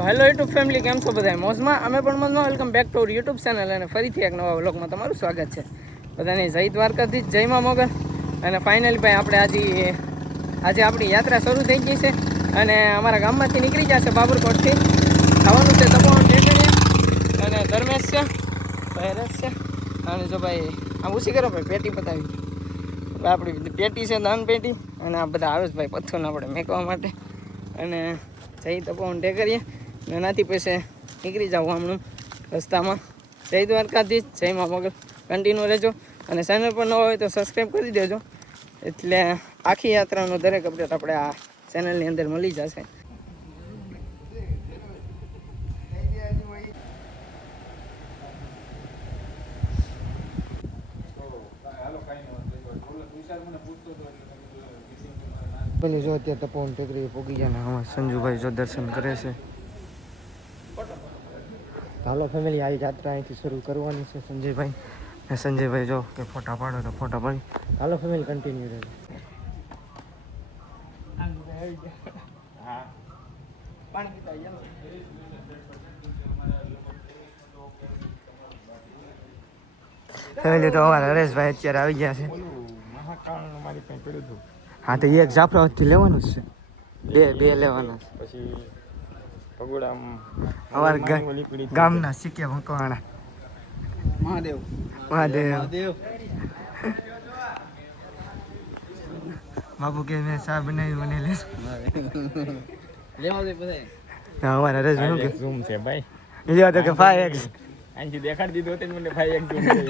તો hello YouTube family, કેમ છો બધા? મોજમાં? અમે પણ મોજમાં. Welcome back to our YouTube channel અને ફરીથી એક નવા વ્લોગમાં તમારું સ્વાગત છે. બધાને જય દ્વારકાધીશ, જય મા મોગલ. અને ફાઇનલી ભાઈ આપણે આજે આપણી યાત્રા શરૂ થઈ ગઈ છે અને અમારા ગામમાંથી નીકળી જશે બાબરકોટથી. ખાવાનું છે તપોવન ટેકરીએ અને ધર્મેશ છે, ભૈરસ છે અને જો ભાઈ આમ ઉછી કરો ભાઈ, પેટી બતાવી આપણી પેટી છે, દાન પેટી. અને આ બધા આવે છે ભાઈ પથ્થરને આપણે મેકવા માટે. અને જઈ તપોવન ટેકરીએ એનાથી પછી નીકળી જાવ હમણાં રસ્તામાં. જય દ્વારકાધીશ, જય મા મોગલ. કન્ટિન્યુ રહેજો અને ચેનલ પર ન હોય તો સબસ્ક્રાઈબ કરી દેજો, એટલે આખી યાત્રાનો દરેક અપડેટ આપણે આ ચેનલની અંદર મળી જશે. પેલી જો અત્યારે તપોવન ટેકરી પોગી ગયા ને હવે સંજુભાઈ જો દર્શન કરે છે. હાલો ફેમિલી, આ યાત્રા અહીંથી શરૂ કરવાની છે. સંજયભાઈ જો કે ફોટા પાડો તો ફોટા પાડી. હાલો ફેમિલી, કન્ટિન્યુ રહેજો. ફેમિલી તો અમારા હરેશભાઈ અત્યારે આવી ગયા છે. હા તો એક જાફરાથી લેવાનું જ છે, બે લેવાના છે. પછી અમારા ગામના સિક્કે મકવાણા મહાદેવ. બાપુ કે મેં ચા બનાવી મને લેવા દે બધા. અમારા હરેશભાઈ કે ઝૂમ છે ભાઈ, લેવા તો કે 5x અહીંથી દેખાડી દીધો તે મને 5x ઝૂમ છે.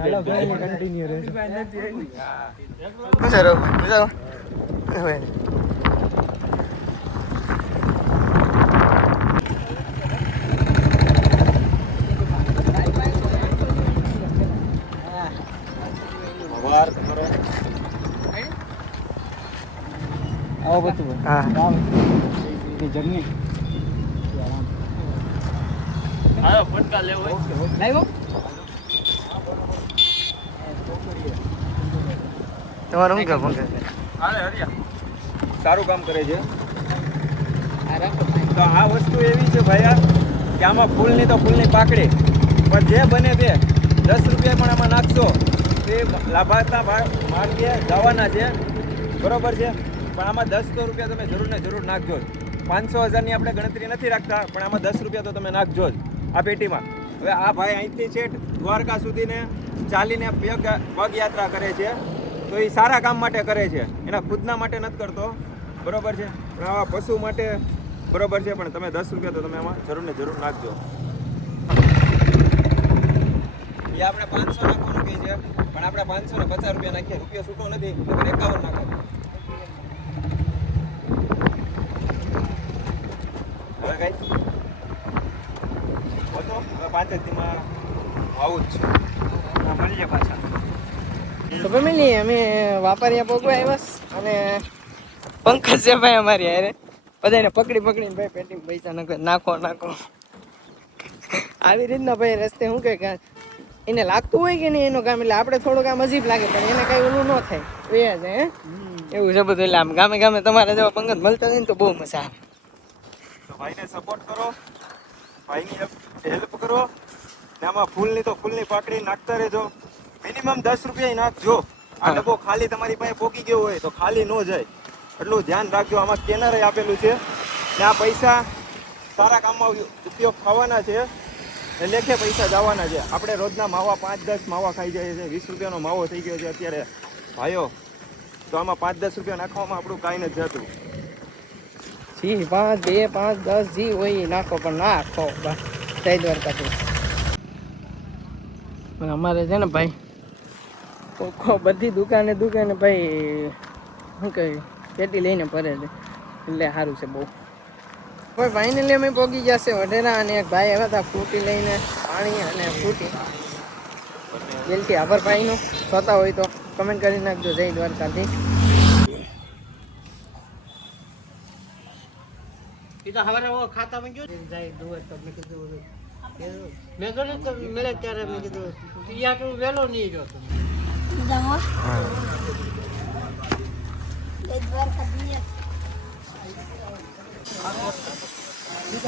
હાલો ભાઈ કન્ટિન્યુ રહેજો. મજારો હવે આવો બધું. હા જર્ની આયો ફટકા લેવો લાવ્યો. તમારું શું કામ છે? અરે હરિયા સારું કામ કરે છે. તો આ વસ્તુ એવી છે ભાઈ કે આમાં ફૂલની તો ફૂલની પાકડી, પણ જે બને તે 10 રૂપિયા પણ આમાં નાખશો તે લાભાર્થના માર્ગે જવાના છે, બરોબર છે. પણ આમાં 10 રૂપિયા તમે જરૂર ને જરૂર નાખજો. 500,000ની આપણે ગણતરી નથી રાખતા, પણ આમાં 10 રૂપિયા તો તમે નાખજો જ આ પેટીમાં. હવે આ ભાઈ અહીંથી છેક દ્વારકા સુધીને ચાલીને પગ યાત્રા કરે છે, તો એ સારા કામ માટે કરે છે, એના ખુદના માટે નથી કરતો, બરોબર છે. પણ આવા પશુ માટે બરોબર છે. પણ તમે 10 રૂપિયા તો તમે આમાં જરૂર ને જરૂર નાખજો. એ આપણે 500 નાખવાનું કહે છે, પણ આપણે 550 રૂપિયા નાખીએ. રૂપિયા છૂટો નથી, 51 નાખો. હવે કઈ હતો હવે 5 દીમાં આવું જ છે. મળીએ પાછા. તો ફેમિલી અમે વાપરિયા પોગવા આવ્યા અને પંકજ છે ભાઈ અમારી યારે બધાને પકડીને ભાઈ પેટી પૈસા નાખો આવી રીતના ભાઈ રસ્તે શું કે એને લાગતું હોય કે નહીં એનું કામ, એટલે આપણે થોડુંક આમ અજીબ લાગે, પણ એને કઈ ઓલું ન થાય. વ્યાજ હે એવું છે બધું. એટલે આમ ગામે તમારે જેવા પંકજ મળતા હોય ને તો બહુ મજા આવે. તો ભાઈને સપોર્ટ કરો, ભાઈની હેલ્પ કરો ને આમાં ફૂલની તો ફૂલની પાકડી નાખતા રહેજો. મિનિમમ 10 રૂપિયા નાખજો. આ ડબ્બો ખાલી તમારી પાસે પોકી ગયો હોય તો ખાલી ન જાય, એટલું ધ્યાન રાખજો. આમાં સ્કેનર આપેલું છે ને આ પૈસા સારા કામમાં ઉપયોગ થવાના છે, લેખે પૈસા જવાના છે. આપણે રોજના માવા 5-10 માવા ખાઈ જાય છે. 20 રૂપિયાનો માવો થઈ ગયો છે અત્યારે ભાઈઓ. તો આમાં 5-10 રૂપિયા નાખવામાં આપણું કાંઈ નથી જતું. જી 5, 2, 5, 10 જી હોય નાખો, પણ નાખો જય દ્વારકાધીશ. પણ અમારે છે ને ભાઈ બધી દુકાને ભાઈ શું કહે પેટી લઈને ફરે છે, એટલે સારું છે બહુ. ભાઈ ફાઇનલી અમે પહોંચી જશે વઢેરા અને એક ભાઈ આવ્યા હતા ફ્રૂટી લઈને, પાણી અને ફ્રૂટી. દિલથી આભાર ભાઈનો. જોતા હોય તો કમેન્ટ કરી નાખજો. જય દ્વારકાધીશ. ખાતામાં ગયો જાય દુવાર તો મેં કીધું મેં કહ્યું તો મળે ત્યારે મેં કીધું યાર વહેલો નહીં રહ્યો તમે. જમી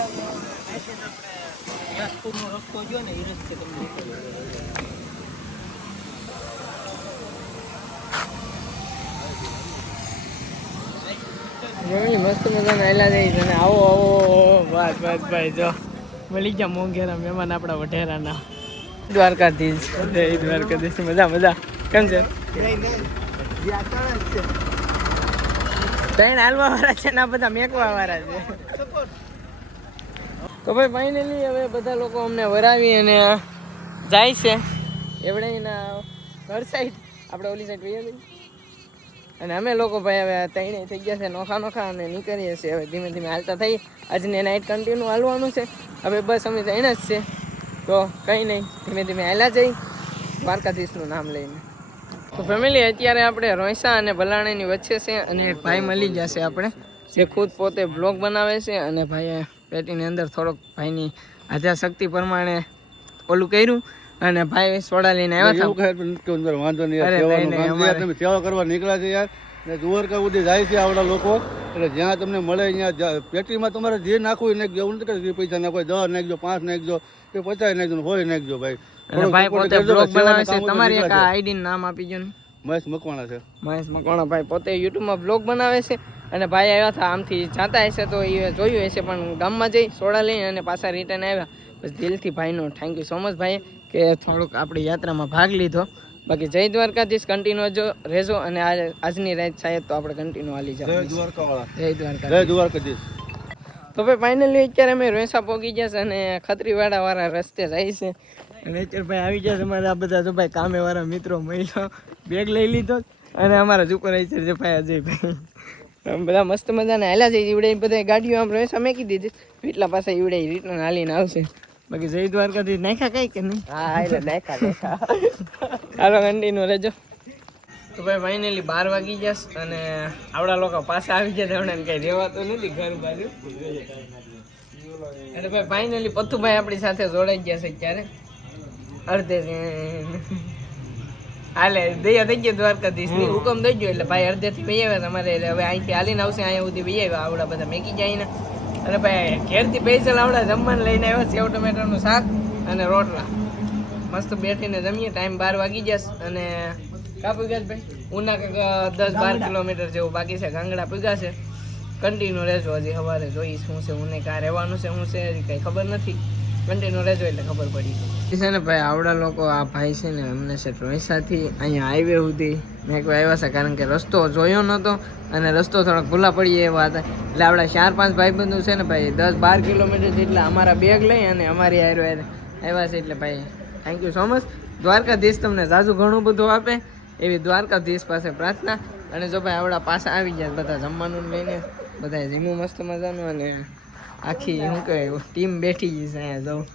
મસ્ત મજાના આયલા જઈ અને આવો આવો બસ બસ ભાઈ જો મળી ગયા મોંઘેરા મહેમાન આપણા વઢેરાના દ્વારકાધીશ જય દ્વારકાધીશ મજા મજા કેમ છે ત્રણ હાલવા વાળા છે ને આ બધા મેકવા વાળા છે તો ભાઈ ફાઇનલી હવે બધા લોકો અમને વરાવી અને જાય છે એવડે એના ઘર સાઈડ આપણે ઓલી સાઈડ વહી ગઈ અને અમે લોકો ભાઈ હવે ત્રણે થઈ ગયા છે નોખા નોખા અને નીકળીએ છીએ હવે ધીમે ધીમે હાલતા થઈ આજની નાઇટ કન્ટિન્યુ હાલવાનું છે હવે બસ અમે ત્રણ જ છે તો કંઈ નહીં ધીમે ધીમે હાલ્યા જઈ દ્વારકાધીશનું નામ લઈને તો ફેમિલી અત્યારે આપણે રોયસા અને ભલાણાની વચ્ચે છે અને એક ભાઈ મળી ગયા છે આપણે જે ખુદ પોતે બ્લોગ બનાવે છે અને ભાઈએ પેટીની અંદર થોડોક ભાઈની આધ્યાશક્તિ પ્રમાણે ઓલું કર્યું અને ભાઈ સોડા લઈને આવ્યા હતા વાંધો નહીં તમે સેવા કરવા નીકળ્યા છે યાર ને દ્વારકા સુધી જાય છે આવડા લોકો એટલે જ્યાં તમને મળે ત્યાં પેટીમાં તમારે જે નાખવું નાખજો એવું નથી કે પૈસા નાખો 10 નાખજો 5 નાખજો કે 50 નાખજો હોય નાખજો ભાઈ અને ભાઈ પોતે બ્લોગ બનાવે છે તમારી એક આઈડી નામ આપી જો ને મહેશ મકવાણા છે મહેશ મકવાણા ભાઈ પોતે યુટ્યુબમાં બ્લોગ બનાવે છે અને ભાઈ આવ્યા હતા આમથી જાતા હશે તો એ જોયું હશે પણ ગામમાં જઈ સોડા લઈને અને પાછા રિટર્ન આવ્યા બસ દિલથી ભાઈનો થેન્ક યુ સો મચ ભાઈ કે થોડુંક આપણી યાત્રામાં ભાગ લીધો બાકી જય દ્વારકાધીશ કન્ટિન્યુ જો રહેજો અને આજની રાત શાયદ તો આપણે કન્ટિન્યુ હાલી જય જાય દ્વારકાવાળા જય જય દ્વારકાધીશ તો ભાઈ ફાઇનલી અત્યારે અમે રોયસા પહોંચી ગયા છે અને ખત્રીવાડા વાળા રસ્તે જાય છે અને અત્યારે ભાઈ આવી ગયા છે અમારા આ બધા જો ભાઈ કામે વાળા મિત્રો મહિલા બેગ લઈ લીધો અને અમારા સુપરવાઇઝર છે ભાઈ અજયભાઈ અમે બધા મસ્ત મજાના હાલ્યા છે ઈવડે બધા ગાડીઓ આમ રોયસા મેકી દીધી એટલા પાસે ઈવડે રિટર્ન હાલીને આવશે બાકી જય દ્વારકાથી નાખ્યા કઈ કે નહીં હા એટલે નાખ્યા હાલો કંટીન્યુ રહેજો તો ભાઈ ફાઇનલી 12 વાગી જશે અને આવડા લોકો પાછા આવી ગયા હમણાં કઈ રહેવાતું નથી ઘર બાજુ એટલે ભાઈ ફાઇનલી પથ્થુભાઈ આપણી સાથે જોડાઈ ગયા છે ત્યારે અડધે હાલે દયા થઈ ગયા દ્વારકાધીશ ની હુકમ થઈ ગયો એટલે ભાઈ અડધેથી વહી આવ્યા તમારે એટલે હવે અહીંથી હાલીને આવશે અહીંયા સુધી વહી આવ્યા આવડા બધા મેકી જાય ને અને ભાઈ ઘેરથી પૈસા આવડા જમવાનું લઈને આવ્યા સેવ ટમેટાનું શાક અને રોટલા મસ્ત બેઠીને જમીએ ટાઈમ 12 વાગી જશે અને કા પૂગ્યા ભાઈ ઉના કંઈક 10-12 કિલોમીટર જેવું બાકી છે ગાંગડા પૂગ્યા છે કન્ટિન્યુ રહેજો હજી સવારે જોઈ શું છે હું કાં રહેવાનું છે શું છે કંઈ ખબર નથી કન્ટિન્યુ રહેજો એટલે ખબર પડી છે ને ભાઈ આવડા લોકો આ ભાઈ છે ને અમને છે રોયસાથી અહીંયા હાઈવે સુધી મેં કોઈ આવ્યા છે કારણ કે રસ્તો જોયો નહોતો અને રસ્તો થોડોક ભૂલા પડી એવા હતા એટલે આપણા 4-5 ભાઈબંધો છે ને ભાઈ 10-12 કિલોમીટર જેટલા અમારા બેગ લઈ અને અમારી હારે આવ્યા છે એટલે ભાઈ thank you so much Dwarkadhish તમને જાજુ ઘણું બધું આપે એવી દ્વારકાધીશ પાસે પ્રાર્થના અને જો ભાઈ આવડા પાછા આવી જાય બધા જમવાનું લઈને બધા જીમું મસ્ત મજાનું અને આખી શું કહે ટીમ બેઠી જશે અહીંયા જાઉં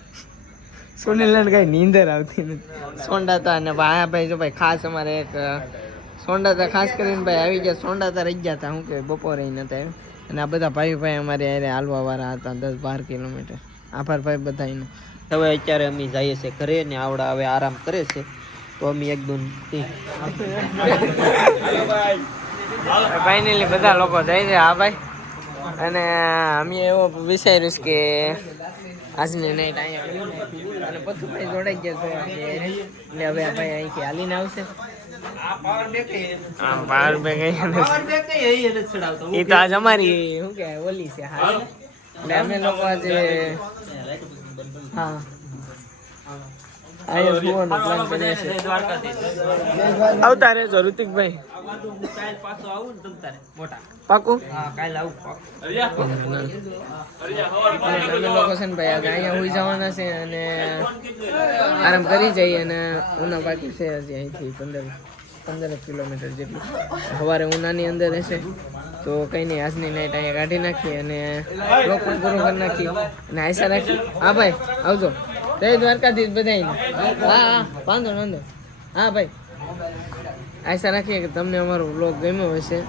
સુનિલને કઈ નીંદર આવતી નથી સોંડાતા અને ભાઈ જો ભાઈ ખાસ અમારે એક સોંડાતા ખાસ કરીને ભાઈ આવી ગયા સોંડાતા રહી ગયા હતા શું કે બપોરે નતા અને આ બધા ભાઈ અમારે હારે હાલવા વાળા હતા 10-12 કિલોમીટર આભાર ભાઈ બધાને હવે અત્યારે અમે જઈએ છીએ ઘરે ને આવડા હવે આરામ કરે છે તો અમે એકદમ ફાઇનલી બધા લોકો જાય છે હા ભાઈ અને અમે એવો વિચાર્યું કે આજની નાઈટ અહીંયા અને બધું ભાઈ જોડાઈ ગયા છે એટલે હવે આ ભાઈ અહીંથી હાલીને આવશે એ તો આજ અમારી શું કે ઓલી છે હા એટલે અમે લોકો આજે હા આવતા રહેજો ઋતિકભાઈ પાકું અમે લોકો છે ને ભાઈ આજે અહીંયા હોઈ જવાના છે અને આરામ કરી જઈએ અને ઉના બાકી છે હજી અહીંથી 15 કિલોમીટર જેટલું સવારે ઉનાની અંદર હશે તો કંઈ નહીં આજની નાઈટ અહીંયા કાઢી નાખીએ અને બ્લોગ પણ પૂરો કરી નાખીએ અને આશા રાખી હા ભાઈ આવજો જય દ્વારકાધીશ બધાને હા વાંધો હા ભાઈ આશા રાખીએ કે તમને અમારો વ્લોગ ગમ્યો હશે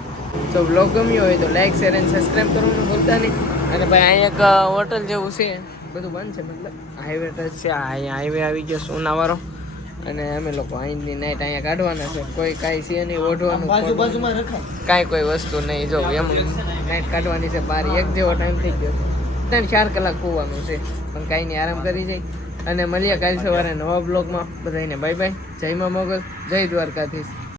તો વ્લોગ ગમ્યો હોય તો લાઈક શેર અને સબસ્ક્રાઈબ કરવાનું ભૂલતા નહીં અને ભાઈ અહીંયા એક હોટલ જેવું છે બધું બંધ છે મતલબ હાઈવે ટચ છે અહીંયા હાઈવે આવી ગયો સોનાવાળો અને અમે લોકો અહીંની નાઈટ અહીંયા કાઢવાના છે કોઈ કાંઈ છે નહીં ઓઢવાનું કાંઈ કોઈ વસ્તુ નહીં જો એમ નાઈટ કાઢવાની છે 12-1 જેવો ટાઈમ થઈ ગયો ત્રણ 4 કલાક હોવાનું છે, પણ કાંઈ નહીં, આરામ કરી જાય. અને મળીએ કાલ સવારે નવા બ્લોગમાં. બધાને બાય બાય. જય મા મોગલ, જય દ્વારકાધીશ.